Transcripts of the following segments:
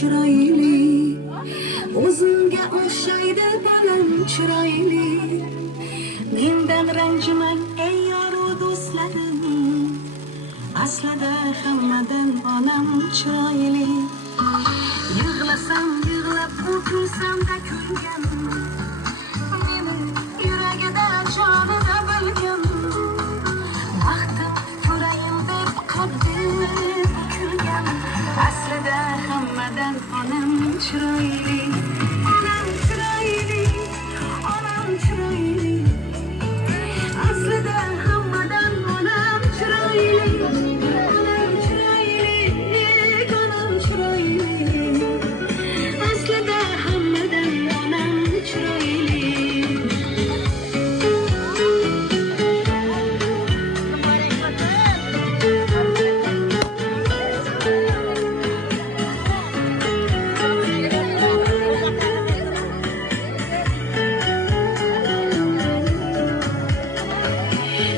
chiroyli, o'zimga o'xshaydi balam chiroyli. Mendan ranjimang ey yoru do'stlarim, aslida hammadan onam chiroyli. Yig'lasam yig'lab, kulsam-da kulgan, meni yuragida jonida bilgan. Baxtim ko'rayin deb qaddi kulgan, aslida hammadan onam chiroyli. Onam chiroyli, onam chiroyli, aslida hammadan onam chiroyli. Onam chiroyli, onam chiroyli, aslida hammadan onam chiroyli.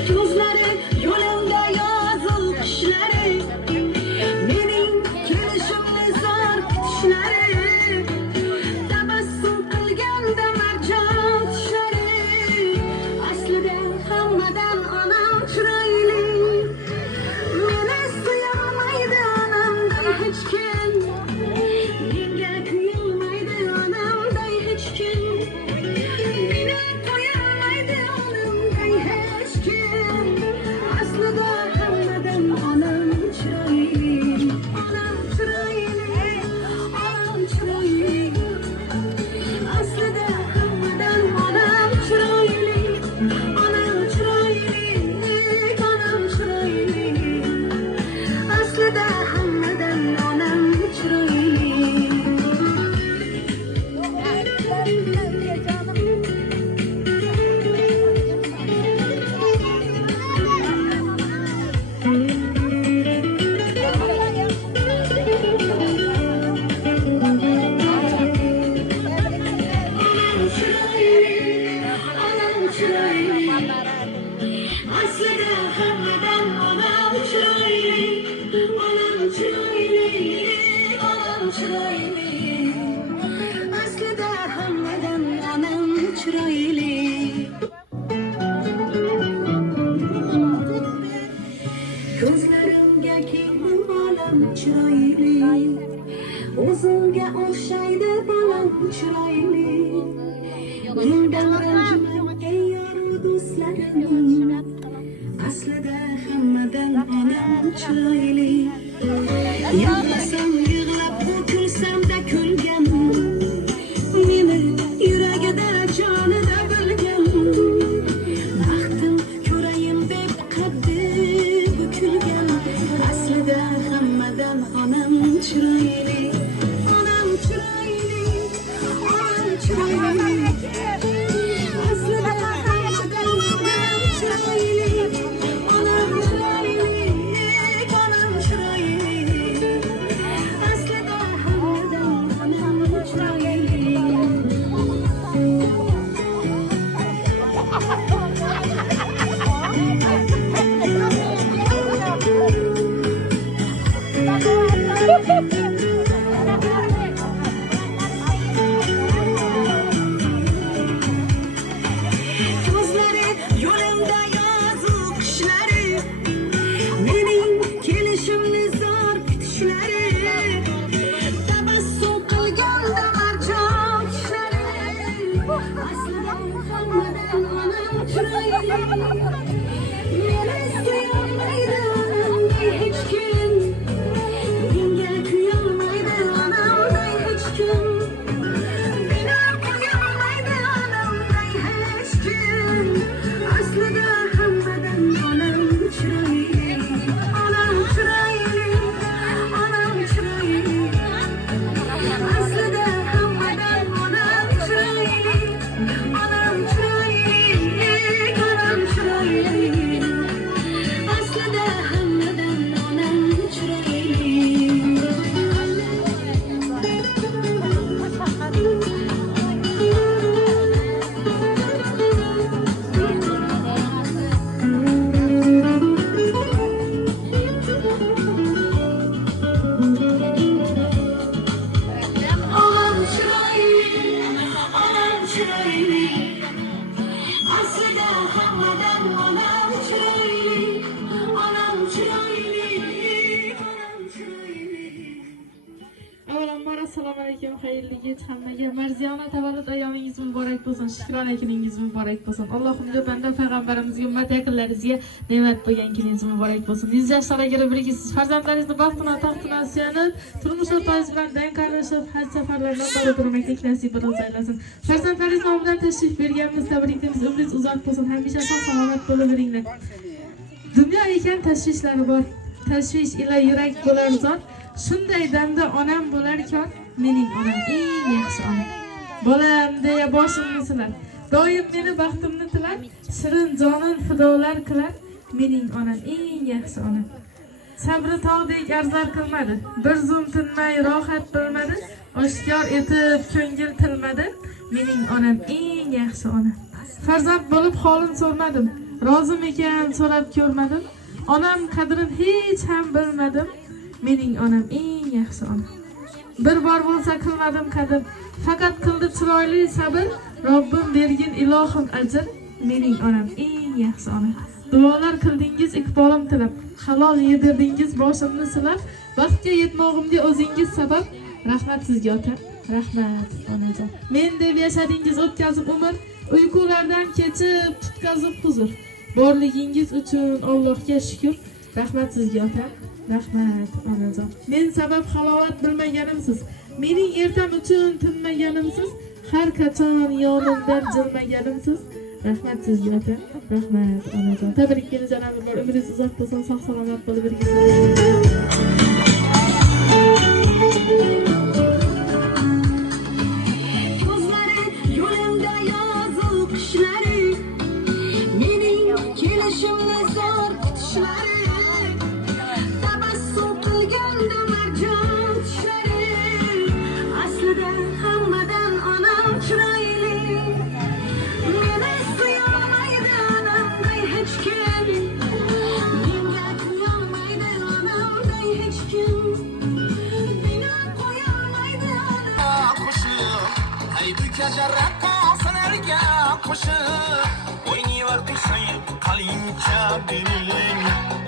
Ko'zlari yo'limda yozilqishlari, mening kelishimni zor kutishlari, tabassum qilganda marjon tishlari, aslida hammadan onam chiroyli. Meni suyolmaydi onamday hech kim, menga kuyolmaydi onamday hech kim, meni qo'yolmaydi onamday hech kim, aslida hammadan onam chiroyli. Onam chiroyli, onam chiroyli, aslida hammadan onam chiroyli. Onam chiroyli, onam chiroyli, aslida hammadan onam chiroyli. Aslida hammadan onam chiroyli. Onam chiroyli, onam chiroyli, aslida hammadan onam chiroyli. Ko'zlarimga keldim olam chiroyli, o'zimga o'xshaydi balam chiroyli. Mendan ranjimang ey yoru do'stlarim, aslida hammadan onam chiroyli. Yig'lasam yig'lab, kulsam-da kulgan, meni yuragida jonida bilgan. Baxtim ko'rayin deb qaddi bukilgan, aslida hammadan onam chiroyli. Onam chiroyli, onam chiroyli, aslida hammadan onam chiroyli. Onam chiroyli, onam chiroyli, aslida hammadan onam chiroyli. Ko'zlari yo'limda yozilqishlari, mening kelishimni zor kutishlari, tabassum qilganda marjon tishlari, aslida hammadan onam chiroyli. Meni suyolmaydi onamday hech kim, menga kuyolmaydi Assalomu alaykum, xayrli kech hammaga. Marziyona tavallud ayyomingiz muborak bo'lsin, Shukrona kuningiz muborak bo'lsin. Allohimga banda payg'ambarimizga, ummat yaqinlaringizga ne'mat bo'lgan kuningiz muborak bo'lsin. 100 yoshlarga kirib birgisiz farzandlaringizni baxtini, taxtini suyanib, turmush o'rtog'ingiz bilan dang qarashib, haj safarlaridan bari turmaklik nasib aylasin. Farzandlaringiz nomidan tashrif berganmiz, tabriklaymiz. Umringiz uzoq bo'lsin, hamisha sog' salomat bo'lib yuringlar. Dunyo ekan tashvishlari bor. Tashvish ila yurak bo'lar zot. Shunday damda onam bo'larkan, mening onam eng yaxshi onam. Bolam deya boshimni silar. Doim meni baxtimni tilar, shirin jonin fidolar qilar. Mening onam eng yaxshi onam. Sabri tog'dek arzlar qilmadi. Bir zum tinmay rohat bilmadi. Oshkor etib ko'ngil tilmadi. Mening onam eng yaxshi onam. Farzand bo'lib holin so'rmadim. Rozimikan so'rab ko'rmadim. Onam qadrin hech ham bilmadim. Mening onam eng yaxshi onam. Bir bor bo'lsa qilmadim qadr, faqat qildi chiroyli sabr. Robbim bergin ilohim ajr. Mening onam eng yaxshi onam. Duolar qildingiz iqbolim tilab, halol yedirdingiz boshimni silab, baxtga yetmog'imga o'zingiz sabab. Rahmat sizga ota, rahmat onajon. Men deb yashadingiz o'tkazib umr, uyqulardan kechib tutkazib huzur. Borligingiz uchun Allohga shukr. Rahmat sizga ota, rahmat onajon. Men sabab halovat bilmaganimsiz, mening ertam uchun tinmaganimsiz, har qachon yonimdan jilmaganimsiz. Rahmat sizga ota, rahmat onajon. Tabriklaymiz janob bor, umringiz uzoq bo'lsin, sog' salomat bo'lib yurgin.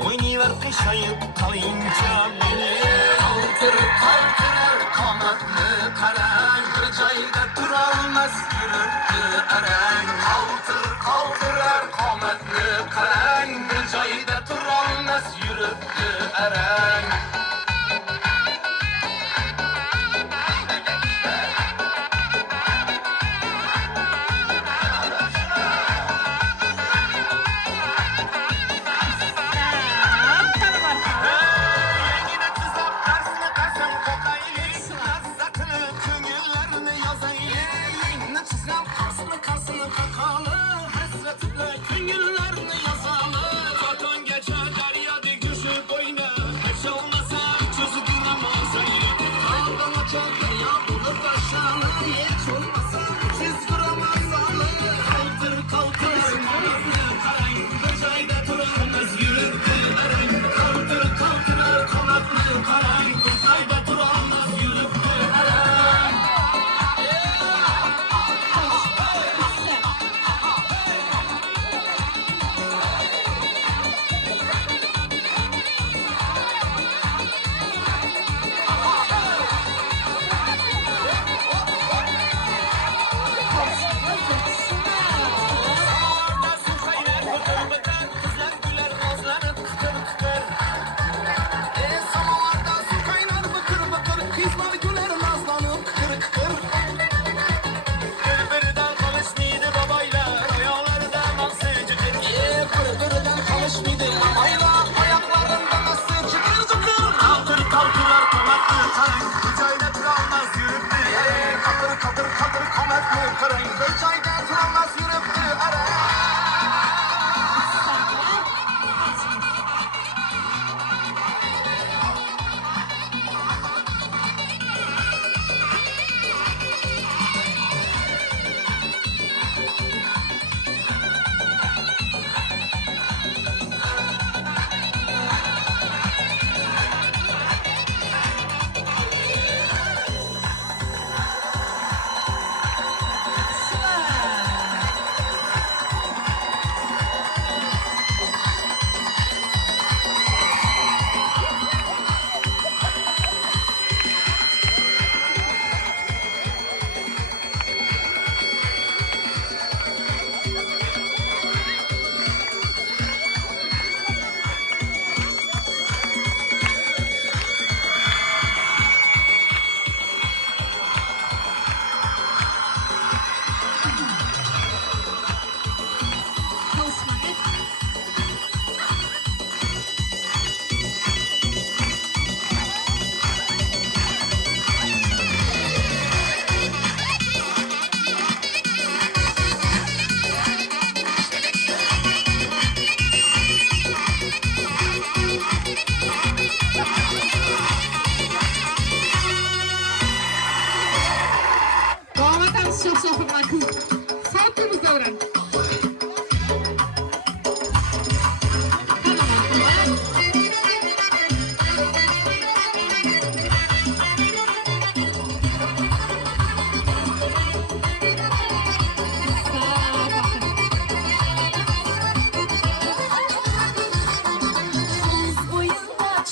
Oynayver qışayıp kalınca benim Kaltır kaltır kanatlı karang Bir joyda turolmas yuribdi arang Kaltır kaltır kanatlı karang Bir joyda turolmas yuribdi arang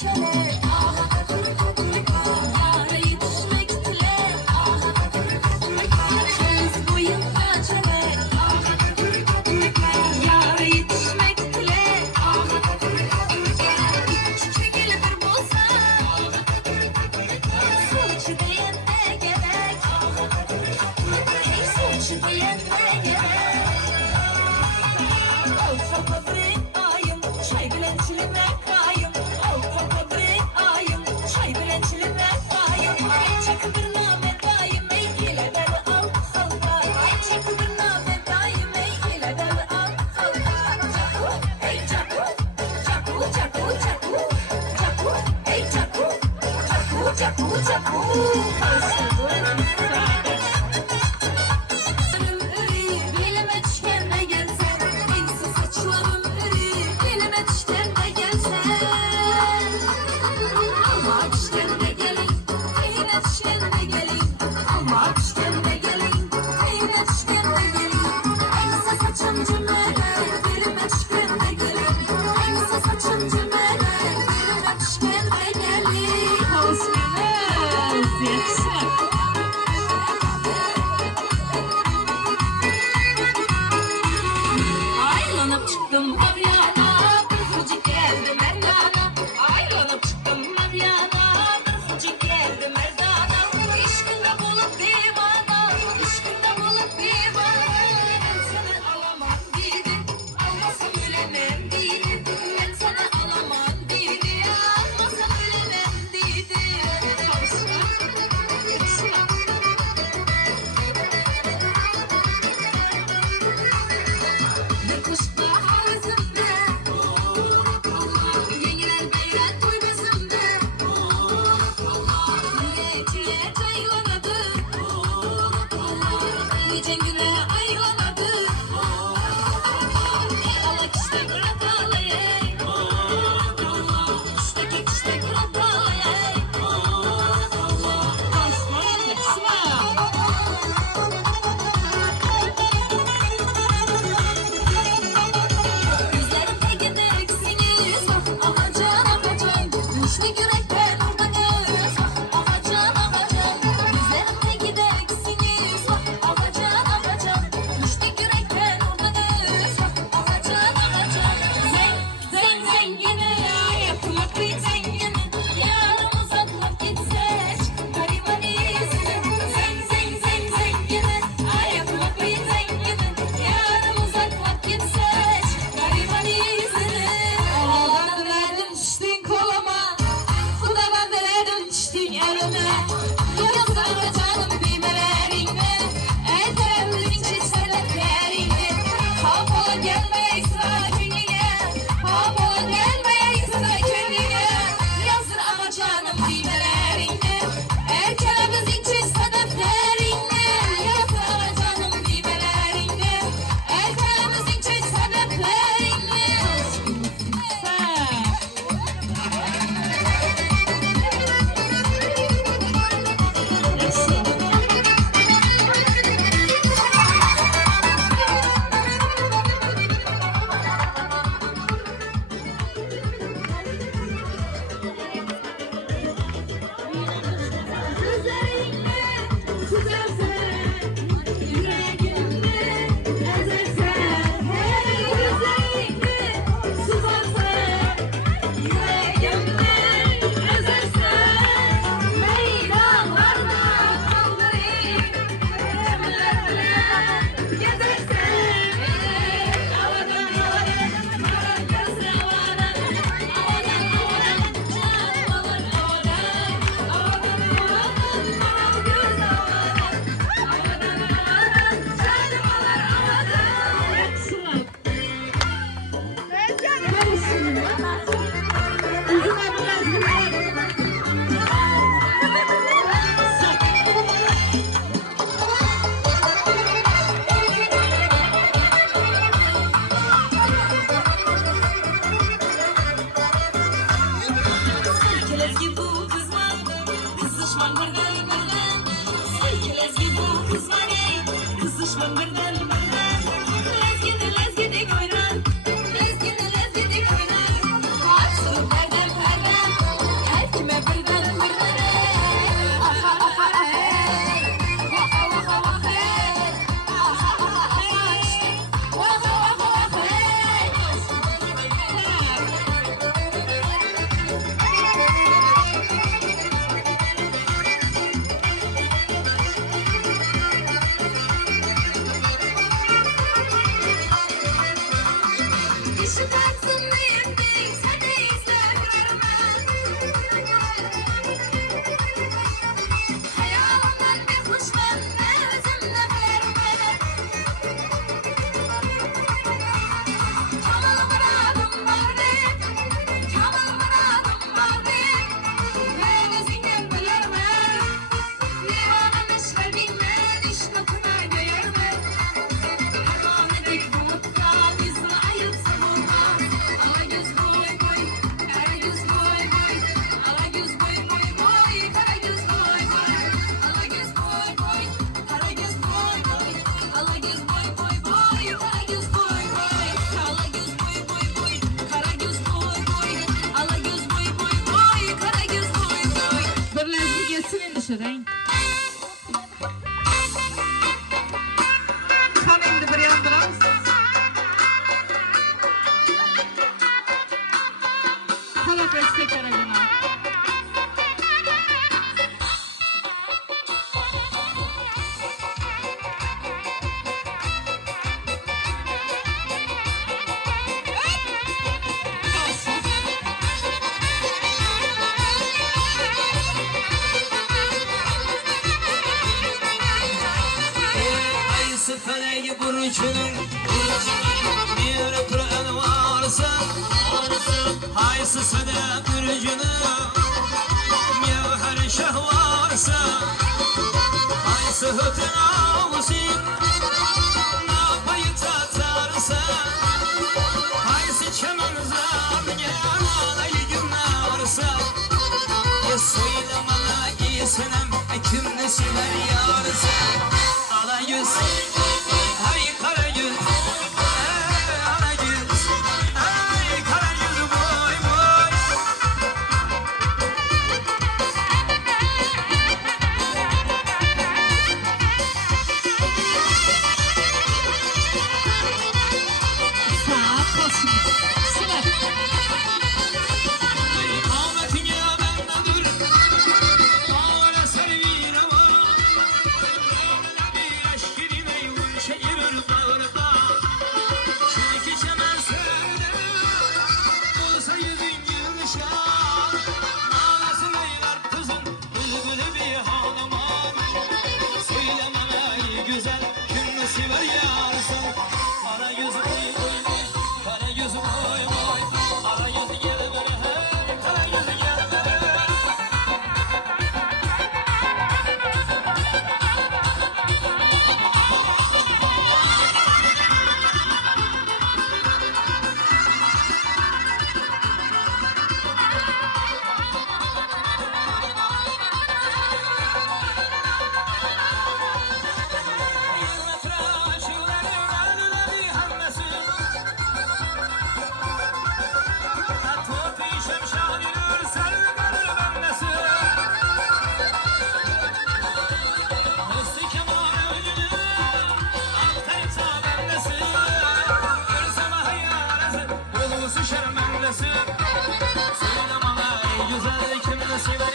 çele Yara yetişmek dile Kız boyunda çele Yara yetişmek dile İki gelir bir bolsa Suçu diyen ne gerek Hey suçu diyen ne gerek Alfa bre ayım çay bilen çilimle kayım Alfa bre ayım çay bilen çilimle kayım Çakı bir name dayım ey ile der al halka Çakı bir name dayım ey ile der al halka Çaku hey çaku Çaku çaku çaku Çaku hey çaku Çaku çaku çaku Elime düşkende gelsen Ensiz saçlarım iri Elime düşkende gelsen Ama düşkende gelin Eline düşkende gelin Ama düşkende gelin Eline düşkende gelin Ensiz saçım cümerek Elime düşkende gelin Ensiz saçım cümerek Elime düşkende gelin Hoş geldiniz. Yakışık. şireng. Qani endi bir yondiramiz. Talab etsa kerakini. Aysı felek burcunun bir Kur'an varsa Aysı sadek burcunun mevher şah varsa Aysı hütün ağusın napayı tatarsa Aysı çemen zanyan alayı günlersa söyle bana iyi senem kim ne siler yarsa Ala yüz, ay kara yüz, ala yüz, ay kara yüz boy boy. Sağ olsun. Sıra. Ahmet'in ya benden dur, ağla servire var. Bir aşkirine yun şehir bağırda. Çünkü çemen söyle, olsa yüzün gülşan. Ağlasın eyler kızın, bülbülü bir ağlamam. Söylemem ey güzel, kim sever yarsan. Ara yüz boy boy boy, kara yüz boy boy. Ara yüz gel bere hey, kara yüz gel bere. Söyle bana ey güzel kim sever